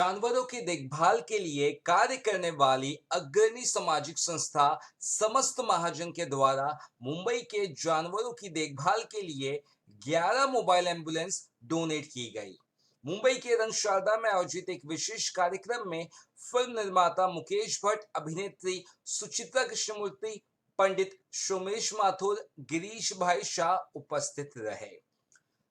जानवरों की देखभाल के लिए कार्य करने वाली अग्रणी सामाजिक संस्था समस्त महाजन के द्वारा मुंबई के जानवरों की देखभाल के लिए 11 मोबाइल एम्बुलेंस डोनेट की गई। मुंबई के रंगशारदा में आयोजित एक विशेष कार्यक्रम में फिल्म निर्माता मुकेश भट्ट, अभिनेत्री सुचित्रा कृष्णमूर्ति, पंडित सोमेश माथुर, गिरीश भाई शाह उपस्थित रहे।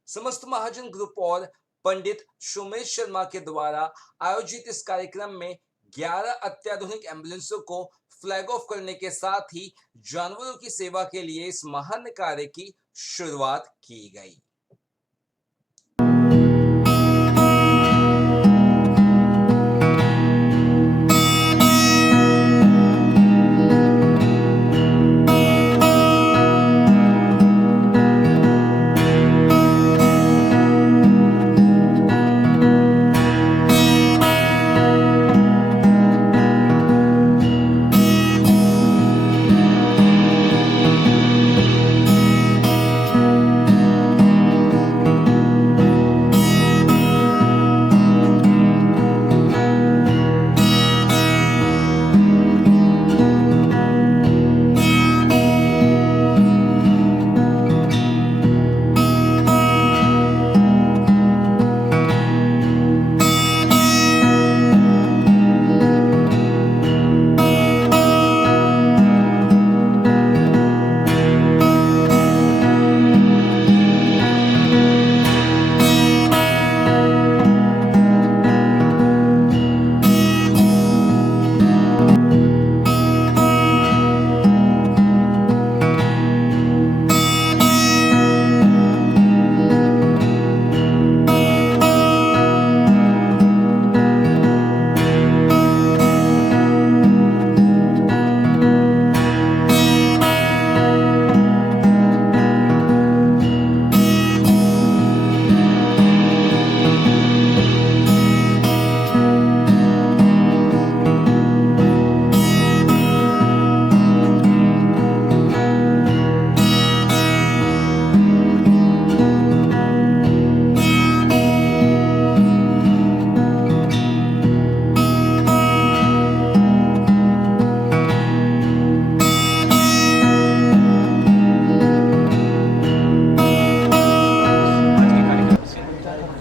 समस्त महाजन ग्रुप और पंडित सोमेश शर्मा के द्वारा आयोजित इस कार्यक्रम में 11 अत्याधुनिक एम्बुलेंसों को फ्लैग ऑफ करने के साथ ही जानवरों की सेवा के लिए इस महान कार्य की शुरुआत की गई।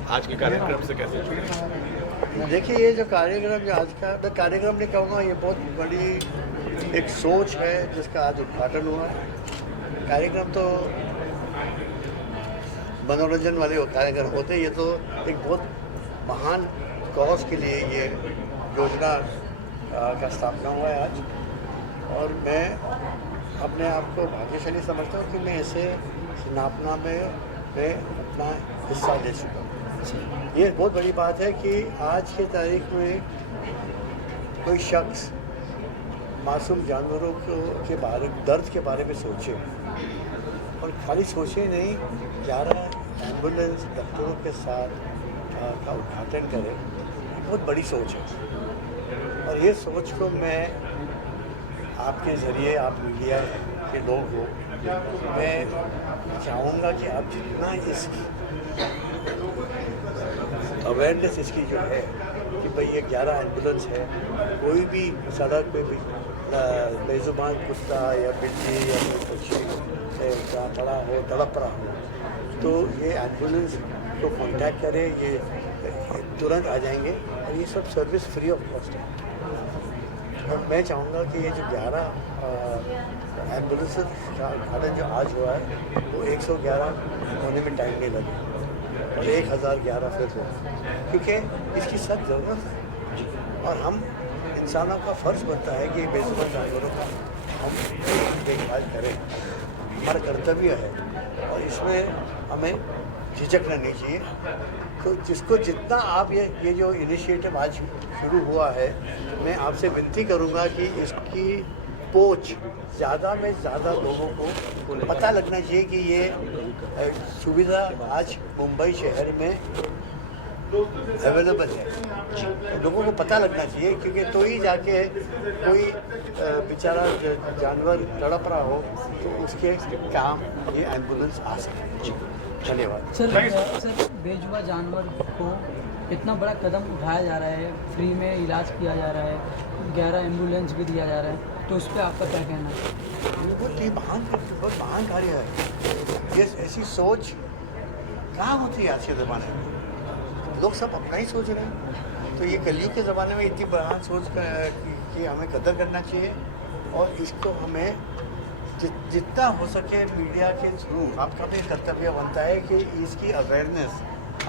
आज के कार्यक्रम से कैसे जुड़े? देखिए, ये जो कार्यक्रम जो आज का मैं कार्यक्रम नहीं कहूँगा, ये बहुत बड़ी एक सोच है जिसका आज उद्घाटन हुआ। कार्यक्रम तो मनोरंजन वाले कार्यक्रम होते हैं, ये तो एक बहुत महान कॉज के लिए ये योजना का स्थापना हुआ है आज। और मैं अपने आप को भाग्यशाली समझता हूँ कि मैं इसे स्थापना में अपना हिस्सा ले चुका हूँ। ये बहुत बड़ी बात है कि आज के तारीख में कोई शख्स मासूम जानवरों के बारे दर्द के बारे में सोचे, और खाली सोचे नहीं, 11 एम्बुलेंस डॉक्टरों के साथ का उद्घाटन करे, बहुत बड़ी सोच है। और ये सोच को मैं आपके ज़रिए, आप मीडिया के लोग हो, मैं चाहूँगा कि आप जितना इसकी अवेयरनेस इसकी जो है कि भाई ये 11 एम्बुलेंस है, कोई भी सड़क पे भी बेजुबान कुत्ता या बिल्ली या कोई पक्षी जहाँ पड़ा हो, तड़प रहा हो, तो ये एम्बुलेंस को कांटेक्ट करें, ये तुरंत आ जाएंगे। और ये सब सर्विस फ्री ऑफ कॉस्ट है। और मैं चाहूँगा कि ये जो 11 एम्बुलेंस का उद्घाटन जो आज हुआ है, वो 111 होने में टाइम नहीं लगे और 1011 फिर हो, क्योंकि इसकी सख्त ज़रूरत है। और हम इंसानों का फ़र्ज़ बनता है कि बेजुबान जानवरों का हम देखभाल करें, हमारा कर्तव्य है, और इसमें हमें झिझकना नहीं चाहिए। तो जिसको जितना आप ये जो इनिशिएटिव आज शुरू हुआ है, मैं आपसे विनती करूँगा कि इसकी पहुँच ज़्यादा में ज़्यादा लोगों को पता लगना चाहिए कि ये सुविधा आज मुंबई शहर में अवेलेबल है। लोगों को पता लगना चाहिए, क्योंकि तो ही जाके कोई बेचारा जानवर तड़प रहा हो तो उसके काम ये एम्बुलेंस आ सके। धन्यवाद। सर, बेजुबान जानवर को इतना बड़ा कदम उठाया जा रहा है, फ्री में इलाज किया जा रहा है, 11 एम्बुलेंस भी दिया जा रहा है, तो उस पर आपका क्या कहना है? ये बहुत महान कार्य है। ये ऐसी सोच कहाँ होती है आज के ज़माने में? लोग सब अपना ही सोच रहे हैं। तो ये कलयुग के ज़माने में इतनी महान सोच कि हमें कदर करना चाहिए, और इसको हमें जितना हो सके मीडिया के थ्रू आपका भी कर्तव्य बनता है कि इसकी अवेयरनेस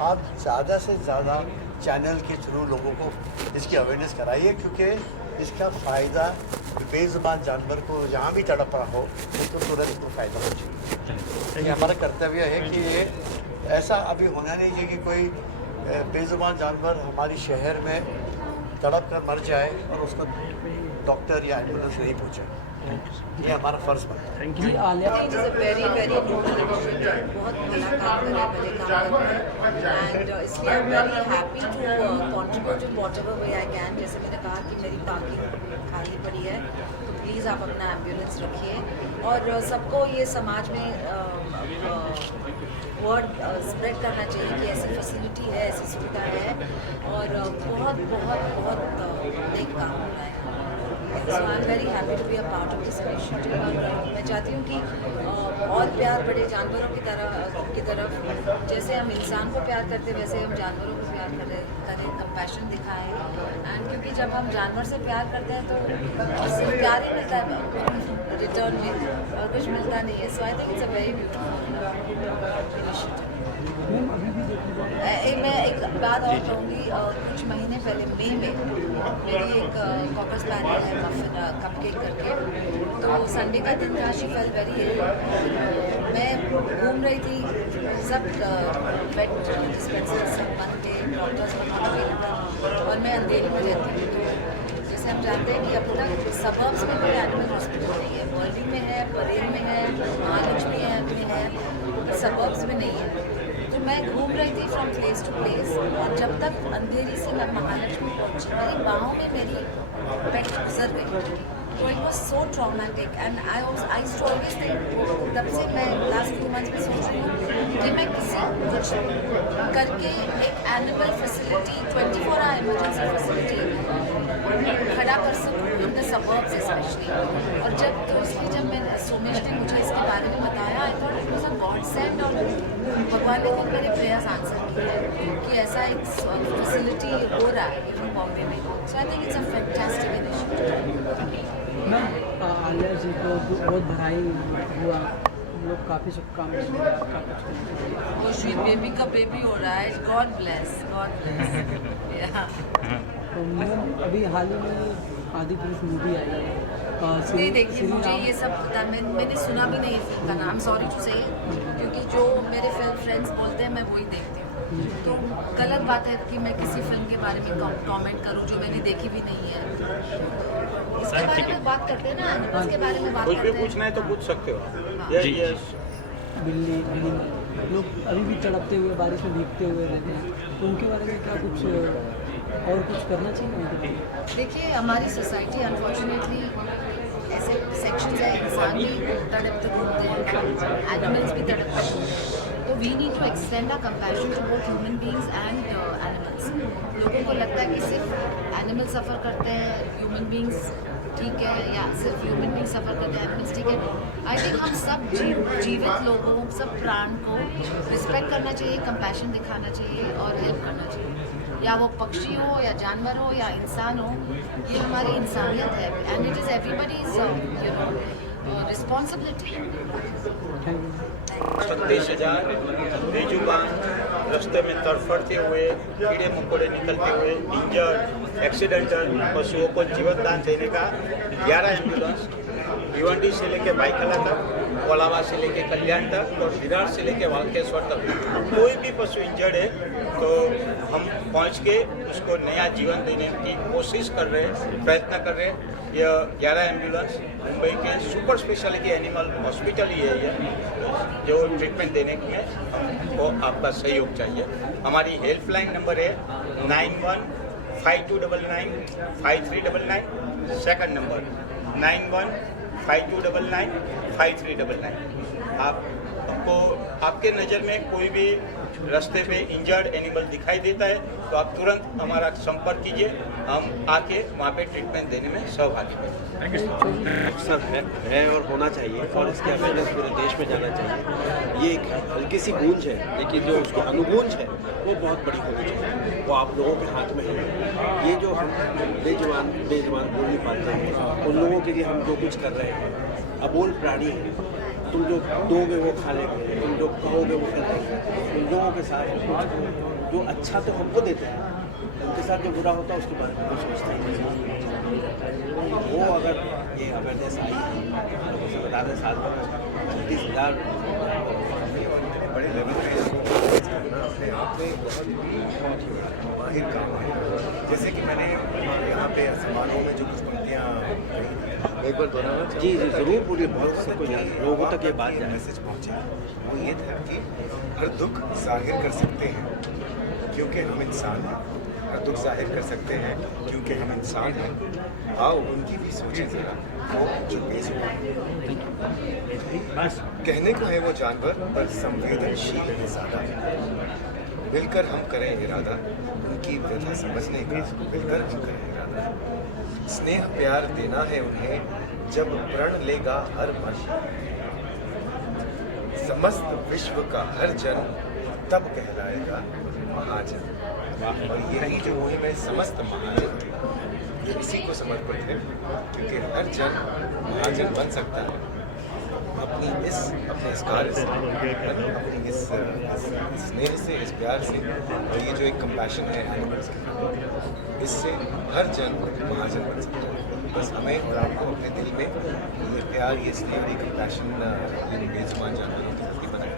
आप ज़्यादा से ज़्यादा चैनल के थ्रू लोगों को इसकी अवेयरनेस कराइए, क्योंकि इसका फ़ायदा बेज़ुबान जानवर को जहाँ भी तड़प रहा हो उसको तुरंत इसको फ़ायदा हो चाहिए। ये हमारा कर्तव्य है कि ये ऐसा अभी होना नहीं चाहिए कि कोई बेज़ुबान जानवर हमारी शहर में तड़प कर मर जाए और उसको डॉक्टर या एम्बुलेंस नहीं पहुँचे। ये हमारा फ़र्ज़ बनता है। Ji Alia it is a very very noble initiative, बहुत भला काम कर रहे हैं, बड़े काम कर रहे हैं, एंड इसलिए I am very happy to contribute in whatever way I can. जैसे मैंने कहा कि मेरी पार्किंग खाली पड़ी है, तो प्लीज़ आप अपना एम्बुलेंस रखिए, और सबको ये समाज में वर्ड स्प्रेड करना चाहिए कि ऐसी फैसिलिटी है, ऐसी सुविधा है, और बहुत बहुत बहुत नेक काम हो रहा है। So I am very happy to be a part of this initiative, और मैं चाहती हूँ कि और प्यार बड़े जानवरों की तरफ। जैसे हम इंसान को प्यार करते हैं, वैसे हम जानवरों को प्यार करें, कंपैशन दिखाएं, एंड क्योंकि जब हम जानवर से प्यार करते हैं तो सिर्फ प्यार ही मिलता है रिटर्न में, और कुछ मिलता नहीं है। So I think it's a very beautiful initiative. Ma'am अभी भी देखा जाए मैं एक बात और कहूँगी, कुछ महीने पहले मई में मेरी एक कॉकर स्पैनियल है मफिन कपकेक करके, तो संडे का दिन था, शी फेल वेरी इल। मैं घूम रही थी, सब वेट डिस्पेंसरी सब बंद थे, डॉक्टर्स वगैरह अवेलेबल, और मैं अंधेरी में रहती हूँ। तो जैसे हम जानते हैं कि अब तक सबर्ब्स में कोई एनिमल हॉस्पिटल नहीं है, वर्ली में है, बरेल में है, महालक्ष्मी में है, सबर्ब्स में नहीं है। तो मैं घूम रही थी फ्रॉम प्लेस टू प्लेस, और जब तक अंधेरी से मैं महालक्ष्मी पहुंची, मेरी बाहों में मेरी पेट गुजर गई। तो it was so traumatic, and I used to always think, तब से मैं लास्ट फ्यू मंथ्स में सोच रही हूँ कि मैं किसी कुछ करके एक animal facility 24 hour emergency facility खड़ा कर सकूँ इन द सबर्ब्स स्पेशली। और जब मैंने सोमेश ने मुझे इसके बारे में बताया, I thought it was a God send, और भगवान ने खुद मेरे प्रेयर्स आंसर किए कि ऐसा एक फैसिलिटी हो रहा है इवन बॉम्बे में। So I think it's a fantastic initiative. Ma'am Alia ji को बहुत बधाई हुआ, लोग काफ़ी शुभकामनाएं आपका कुछ वो स्वीट बेबी का बेबी हो रहा है, गॉड ब्लेस, गॉड ब्लेस। तो मैम अभी हाल ही में आदि पुरुष मूवी आई है, नहीं देखिए, मुझे ये सब पता, मैंने सुना भी नहीं फिल्म का नाम, सॉरी टू से, क्योंकि जो मेरे फ्रेंड्स बोलते हैं मैं वही देखती हूँ। तो गलत बात है कि मैं किसी फिल्म के बारे में कमेंट करूँ जो मैंने देखी भी नहीं है। इसके बारे में बात करते हैं ना, एनिमल्स के बारे में बात कुछ करते भी हैं। पूछना है तो पूछ सकते हो आप। हाँ। जी यस। बिल्ली लोग अभी भी तड़पते हुए बारिश में भीगते हुए रहते हैं, तो उनके बारे में क्या कुछ और कुछ करना चाहिए उनके बारे में? देखिए, हमारी सोसाइटी अनफॉर्चुनेटली ऐसे सेक्शंस है, इंसान भी तड़पते घूमते हैं, एनिमल्स भी तड़पते हैं, तो we need to extend our compassion to both human beings and animals. लोगों को लगता है कि सिर्फ एनिमल सफ़र करते हैं, ह्यूमन बीइंग्स ठीक है, या सिर्फ ह्यूमन बीइंग सफ़र करते हैं, एनिमल्स ठीक है। आई थिंक हम सब जीवित लोगों, सब प्राण को रिस्पेक्ट करना चाहिए, कंपैशन दिखाना चाहिए और हेल्प करना चाहिए, या वो पक्षी हो या जानवर हो या इंसान हो। ये हमारी इंसानियत है, and it is everybody's responsibility. Thank you. 36,000 बेजुबान रास्ते में तड़फड़ते हुए, कीड़े मकोड़े निकलते हुए, इंजर्ड, एक्सीडेंटल पशुओं को जीवन दान देने का 11 एम्बुलेंस भिवंडी से लेके बाईकला तक, कोलाबा से लेके कल्याण तक, और विरार से लेके वालकेश्वर तक कोई भी पशु इंजर्ड है तो हम पहुंच के उसको नया जीवन देने की कोशिश कर रहे हैं, प्रयत्न कर रहे हैं। यह 11 एम्बुलेंस मुंबई के सुपर स्पेशलिटी एनिमल हॉस्पिटल ही है ये, जो ट्रीटमेंट देने में हमको आपका सहयोग चाहिए। हमारी हेल्पलाइन नंबर है 9152995399, सेकंड नंबर 9152995399। आप आपको आपके नज़र में कोई भी रास्ते पे इंजर्ड एनिमल दिखाई देता है तो आप तुरंत हमारा संपर्क कीजिए, हम आके वहाँ पे ट्रीटमेंट देने में सहभागी होंगे। अक्सर है और होना चाहिए और इसकी अवेयरनेस पूरे देश में जाना चाहिए। ये एक हल्की सी गूंज है, लेकिन जो उसको अनुगूंज है वो बहुत बड़ी होनी चाहिए, वो आप लोगों के हाथ में है। ये जो हम बेजुबान बोल नहीं पाते हैं, उन लोगों के लिए हम जो कुछ कर रहे हैं, अबोल प्राणी हैं, तुम जो दोगे वो खा लेंगे, तुम जो कहोगे वो कर लेंगे। उन लोगों के साथ जो अच्छा तो हमको देते हैं, उनके साथ जो बुरा होता है उसके बारे में वो सोचते हैं। वो अगर ये अवेयरनेस आई लोगों से बता दें, साल भर 36,000 बड़े लेवल पे इसको करना अपने आप में बहुत माहिर काम है। जैसे कि मैंने यहाँ पे समारोह में जो कुछ पंक्तियाँ कही, एक बार दोहराना जी ज़रूर बोलिए, बहुत से कुछ लोगों तक ये बात जाए। मैसेज पहुँचा वो ये था कि हर दुख जाहिर कर सकते हैं क्योंकि हम इंसान हैं, हर दुख जाहिर कर सकते हैं क्योंकि हम इंसान हैं। आओ उनकी भी सोचें ज़रा, वो जो बेजुबान कहने को है वो जानवर पर संवेदनशील है ज़्यादा। मिलकर हम करें इरादा उनकी व्यथा समझने का, मिलकर हम करें इरादा। स्नेह प्यार देना है उन्हें जब प्रण लेगा हर मन। समस्त विश्व का हर जन तब कहलाएगा महाजन। और यही जो मुहिम है समस्त महाजन की, ये इसी को समर्पित है क्योंकि हर जन महाजन बन सकता है अपने इस कार्य से, अपनी इस स्नेह से, इस प्यार से। और ये जो एक कंपैशन है एनिमल्स के प्रति, इससे हर जन महाजन बन सकता है। बस हमें और आपको अपने दिल में ये प्यार, ये स्नेह और ये कंपैशन इन बेजुबान जानवरों के प्रति बनाए।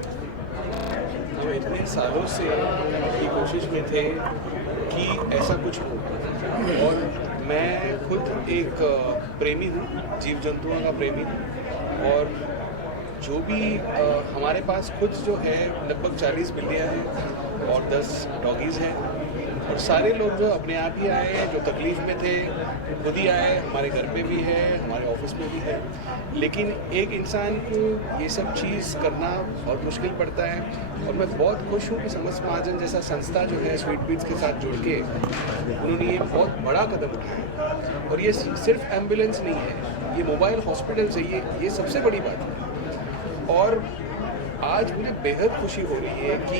जो इतने सालों से की कोशिश में थे कि ऐसा कुछ हो, और मैं खुद एक प्रेमी हूँ, जीव जंतुओं का प्रेमी हूँ। और जो भी हमारे पास खुद जो है लगभग 40 बिल्लियाँ हैं और 10 डॉगीज़ हैं, और सारे लोग जो अपने आप ही आए, जो तकलीफ़ में थे खुद ही आए, हमारे घर पे भी है, हमारे ऑफिस में भी है। लेकिन एक इंसान को ये सब चीज़ करना बहुत मुश्किल पड़ता है, और मैं बहुत खुश हूँ कि समस्त महाजन जैसा संस्था जो है स्वीट बीट्स के साथ जुड़ के उन्होंने ये बहुत बड़ा कदम उठाया। और ये सिर्फ एम्बुलेंस नहीं है, ये मोबाइल हॉस्पिटल से ये सबसे बड़ी बात है। और आज मुझे बेहद खुशी हो रही है कि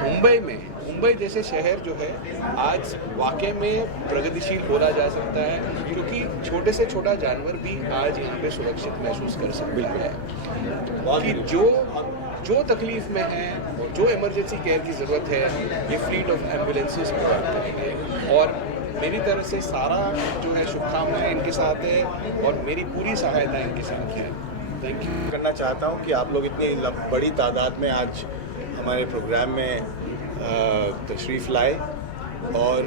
मुंबई जैसे शहर जो है आज वाकई में प्रगतिशील बोला जा सकता है, क्योंकि छोटे से छोटा जानवर भी आज यहाँ पे सुरक्षित महसूस कर सकता है। कि जो तकलीफ में है और जो इमरजेंसी केयर की ज़रूरत है, ये फ्लीट ऑफ एम्बुलेंसेस प्रोवाइड करेंगे। और मेरी तरफ से सारा जो है शुभकामनाएं इनके साथ है और मेरी पूरी सहायता इनके साथ है। Thank you. करना चाहता हूँ कि आप लोग इतनी बड़ी तादाद में आज हमारे प्रोग्राम में तशरीफ़ लाए और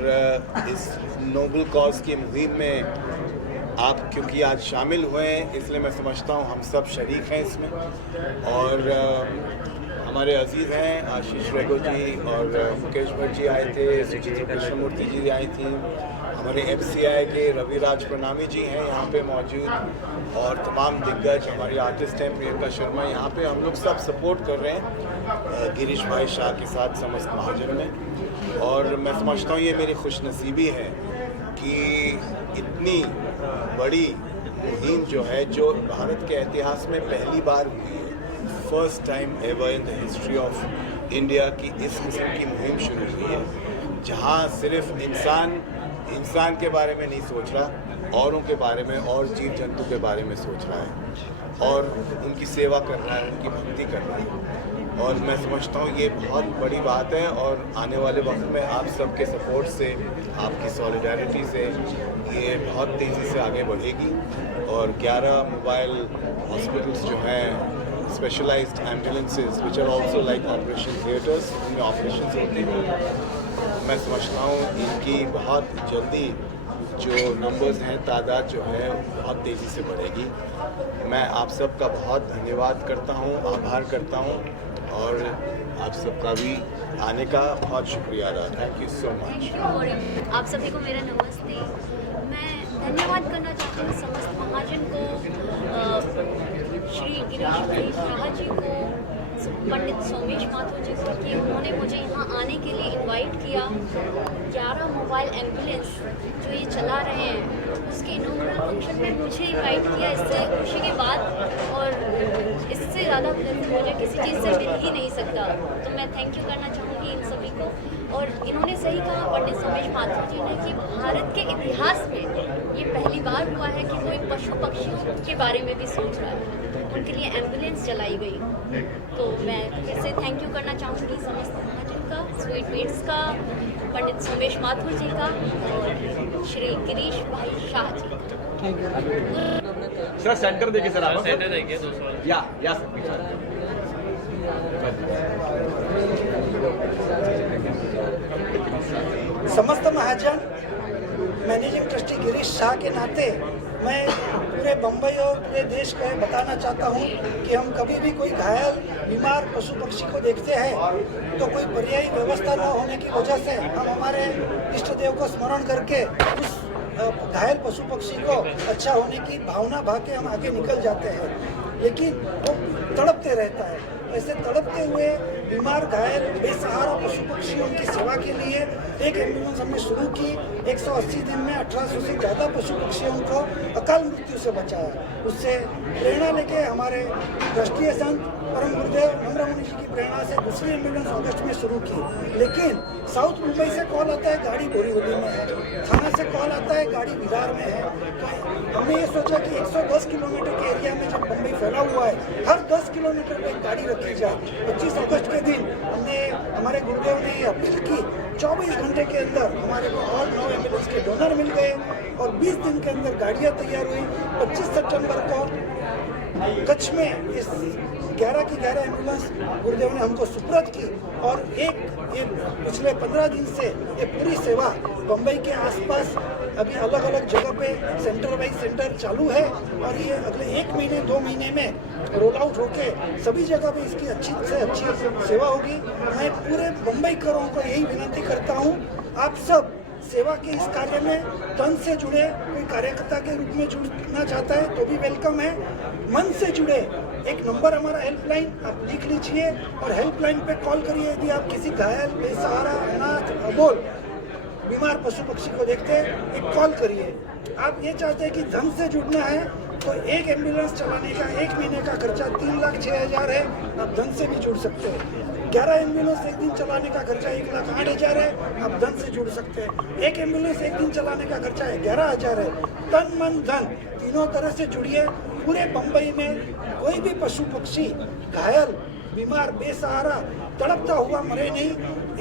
इस नोबल कॉज की मुहिम में आप क्योंकि आज शामिल हुए हैं, इसलिए मैं समझता हूँ हम सब शरीक हैं इसमें। और हमारे अजीज़ हैं आशीष रेगो जी और मुकेश भट्ट जी आए थे, सुचित्रा कृष्णमूर्ति जी आई थी, हमारे MCI के रविराज प्रणामी जी हैं यहाँ पे मौजूद, और तमाम दिग्गज हमारे आर्टिस्ट हैं, प्रियंका शर्मा यहाँ पे। हम लोग सब सपोर्ट कर रहे हैं गिरीश भाई शाह के साथ समस्त महाजन में। और मैं समझता हूँ ये मेरी खुशनसीबी है कि इतनी बड़ी मुहिम जो है, जो भारत के इतिहास में पहली बार हुई है, first time ever in the history of India की इस किस्म की मुहिम शुरू हुई है, जहाँ सिर्फ इंसान के बारे में नहीं सोच रहा, औरों के बारे में और जीव जंतु के बारे में सोच रहा है और उनकी सेवा कर रहा है, उनकी भक्ति कर रहा है। और मैं समझता हूँ ये बहुत बड़ी बात है, और आने वाले वक्त में आप सबके सपोर्ट से, आपकी सॉलिडारिटी से ये बहुत तेज़ी से आगे बढ़ेगी। और 11 मोबाइल हॉस्पिटल्स जो हैं, specialised ambulances which are also like operation theatres, उनमें ऑपरेशन होते हैं। मैं समझता हूँ इनकी बहुत जल्दी जो नंबर्स हैं, तादाद जो है बहुत तेज़ी से बढ़ेगी। मैं आप सबका बहुत धन्यवाद करता हूँ, आभार करता हूँ, और आप सबका भी आने का बहुत शुक्रिया अदा। Thank you so much. आप सभी को मेरा नमस्ते। मैं धन्यवाद करना चाहती हूँ समस्त महाजन को, श्री गिरीश भाई शाह जी को, पंडित सोमेश माथुर जी को कि उन्होंने मुझे यहाँ आने के लिए इनवाइट किया। 11 मोबाइल एम्बुलेंस जो ये चला रहे हैं उसके इनॉग्रेशन फंक्शन में मुझे इनवाइट किया, इससे खुशी के बाद और इससे ज़्यादा प्लेजर मुझे किसी चीज़ से मिल ही नहीं सकता। तो मैं थैंक यू करना चाहूँगी इन सभी को। और इन्होंने सही कहा पंडित सोमेश माथुर जी ने कि भारत के इतिहास में ये पहली बार हुआ है कि कोई पशु पक्षियों के बारे में भी सोच रहा है, उनके लिए एम्बुलेंस चलाई गई। तो मैं फिर से थैंक यू करना चाहूँगी समस्त महाजन का, स्वीट मीट्स का, पंडित सोमेश माथुर जी का और श्री गिरीश भाई शाह जी का। सर सेंटर देखिए सर, आप सेंटर देखिए 200 या सर। समस्त महाजन मैनेजिंग ट्रस्टी गिरीश शाह के नाते मैं पूरे बम्बई और पूरे देश को बताना चाहता हूँ कि हम कभी भी कोई घायल बीमार पशु पक्षी को देखते हैं तो कोई पर्यायी व्यवस्था न होने की वजह से हम हमारे इष्ट देव को स्मरण करके उस घायल पशु पक्षी को अच्छा होने की भावना भा के हम आगे निकल जाते हैं, लेकिन वो तड़पते रहता है। ऐसे तड़पते हुए बीमार घायल बेसहारा पशु पक्षियों की सेवा के लिए एक एम्बुलेंस हमने शुरू की। 180 दिन में 1800 से ज़्यादा पशु पक्षियों को अकाल मृत्यु से बचाया। उससे प्रेरणा लेके हमारे राष्ट्रीय संत परम गुरुदेव नम्रमुनि जी की प्रेरणा से दूसरी एम्बुलेंस अगस्त में शुरू की, लेकिन साउथ मुंबई से कॉल आता है गाड़ी बोरीवली में है, थाना से कॉल आता है गाड़ी विरार में है। तो हमने ये सोचा कि 110 किलोमीटर के एरिया में जब मुंबई फैला हुआ है, हर 10 किलोमीटर पे गाड़ी रखी जाए। 25 अगस्त के दिन हमने हमारे गुरुदेव ने ये अपील की। 24 घंटे के अंदर हमारे को और 9 एम्बुलेंस के डोनर मिल गए और 20 दिन के अंदर गाड़ियाँ तैयार हुई। 25 सितंबर को कच्छ में इस 11 की 11 एम्बुलेंस गुरुदेव ने हमको सुपुर्द की और ये पिछले 15 दिन से ये पूरी सेवा बम्बई के आसपास अभी अलग अलग जगह पे सेंटर वाइज सेंटर चालू है और ये अगले 1 महीने 2 महीने में रोल आउट होके सभी जगह पे इसकी अच्छी से अच्छी सेवा होगी। मैं पूरे बम्बईकरों को यही विनती करता हूँ, आप सब सेवा के इस कार्य में तन से जुड़े। कोई कार्यकर्ता के रूप में जुड़ना चाहता है तो भी वेलकम है। मन से जुड़े, एक नंबर हमारा हेल्पलाइन आप लिख लीजिए और हेल्पलाइन पे कॉल करिए। यदि आप किसी घायल बेसहारा अनाथ अबोल बीमार पशु पक्षी को देखते हैं, एक कॉल करिए। आप ये चाहते हैं कि धन से जुड़ना है तो एक एम्बुलेंस चलाने का 1 महीने का खर्चा 3,06,000 है, आप धन से भी जुड़ सकते हैं। 11 एम्बुलेंस एक दिन चलाने का खर्चा 1,08,000 है, आप धन से जुड़ सकते हैं। एक एम्बुलेंस एक दिन चलाने का खर्चा 11,000 है। तन मन धन तीनों तरह से जुड़िए। पूरे बम्बई में कोई भी पशु पक्षी घायल बीमार बेसहारा तड़पता हुआ मरे नहीं।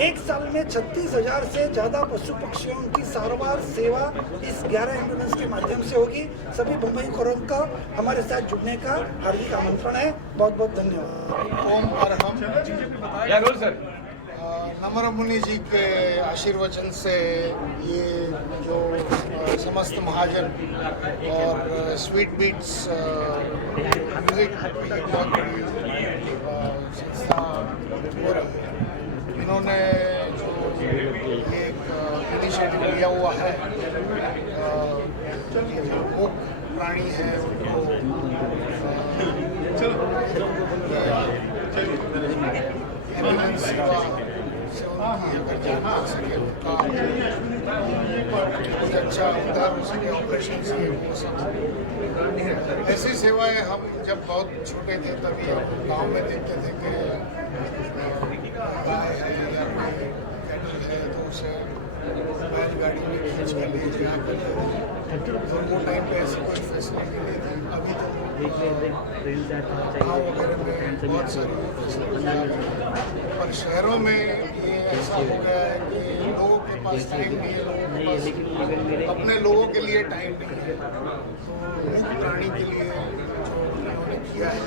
1 साल में 36,000 से ज़्यादा पशु पक्षियों की सारवार सेवा इस 11 एम्बुलेंस के माध्यम से होगी। सभी बम्बईकरों का हमारे साथ जुड़ने का हार्दिक आमंत्रण है। बहुत बहुत धन्यवाद। ओम अरहम नम्र मुनि जी के आशीर्वचन से ये जो समस्त महाजन और स्वीट बीट्स म्यूजिक एक बहुत बड़ी संस्था हो रही है। इन्होंने जो एक इनिशिएटिव लिया हुआ है, जो मूक प्राणी है उनको एम्बुलेंस सेवा से उनकी अगर जान आ सके, उनका कुछ अच्छा उद्धार हो सके, ऑपरेशन से वो सब ऐसी सेवाएं हम जब बहुत छोटे थे तभी हम गांव में देखते थे कि गाय है या कोई कैटल है तो उसे बैलगाड़ी में खींच कर ले जाया करते थे। तो वो टाइम पे ऐसी कोई फैसिलिटी नहीं थी। अभी तो गाँव वगैरह में बहुत सारी फैसिलिटी आ गई, पर शहरों में ये ऐसा हो गया है कि लोगों के पास टाइम नहीं है, लोगों के पास अपने लोगों के लिए टाइम नहीं है। तो मूक प्राणी के लिए जो उन्होंने किया है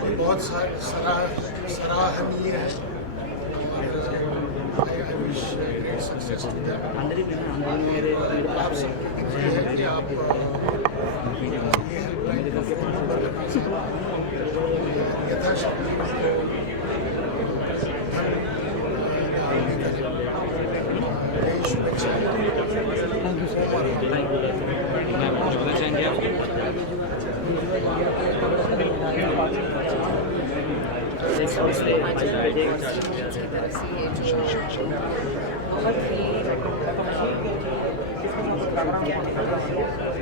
वो बहुत सराहनीय है। सक्सेस आप सबको ये है कि आप ये हेल्पलाइन का फ़ोन नंबर लगा सकते हैं। यथाशक्ति धन दान भी करें। शुभेच्छा। से ये जो बहुत ही क्या कहते हैं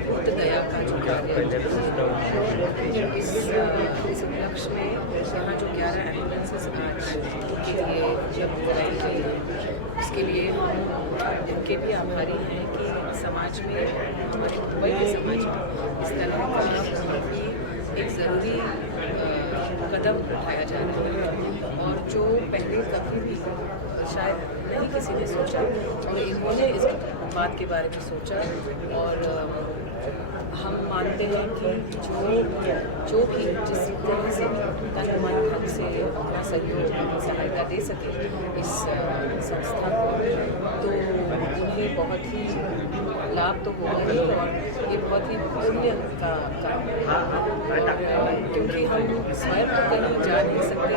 बुद्ध गया का जो कार्य इस उपलक्ष्य में यहाँ जो 11 एम्बुलेंसेस आज के लिए उपलब्ध कराई गई है उसके लिए हम इनके भी आभारी हैं कि समाज में हमारे मुंबई के समाज में इस तरह का भी एक ज़रूरी कदम उठाया जा रहा है और जो पहले कभी भी शायद नहीं किसी ने सोचा और इन्होंने इस बात के बारे में सोचा और हम मानते हैं कि जो भी जिस तरह से तन मन धन से अपना सहयोग सहायता दे सके इस संस्था को तो उन्हें बहुत ही लाभ तो होगा ही और ये बहुत ही पुण्य का काम है क्योंकि हम स्वयं तो कहीं जा नहीं सकते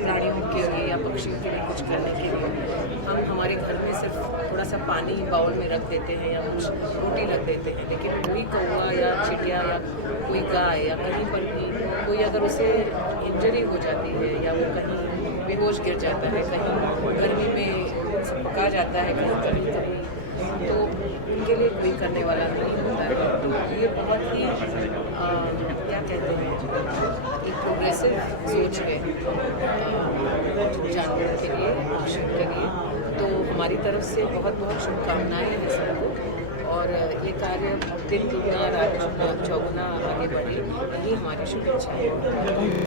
प्राणियों के लिए या पक्षियों के लिए कुछ करने के लिए हम हमारे घर में सिर्फ थोड़ा सा पानी बाउल में रख देते हैं या कुछ रोटी रख देते हैं लेकिन कोई कौवा या चिड़िया या कोई गाय या कहीं पर भी कोई अगर उसे इंजरी हो जाती है या वो कहीं बेहोश गिर जाता है कहीं गर्मी में पका जाता है कहीं तो उनके लिए कोई करने वाला नहीं होता है तो ये बहुत ही क्या कहते हैं एक प्रोग्रेसिव सोच है जानवरों के लिए पक्षियों के लिए तो हमारी तरफ से बहुत बहुत शुभकामनाएं हैं सबको और ये कार्य दिन दुगना रात चौगुना आगे बढ़े यही हमारी शुभेच्छा है।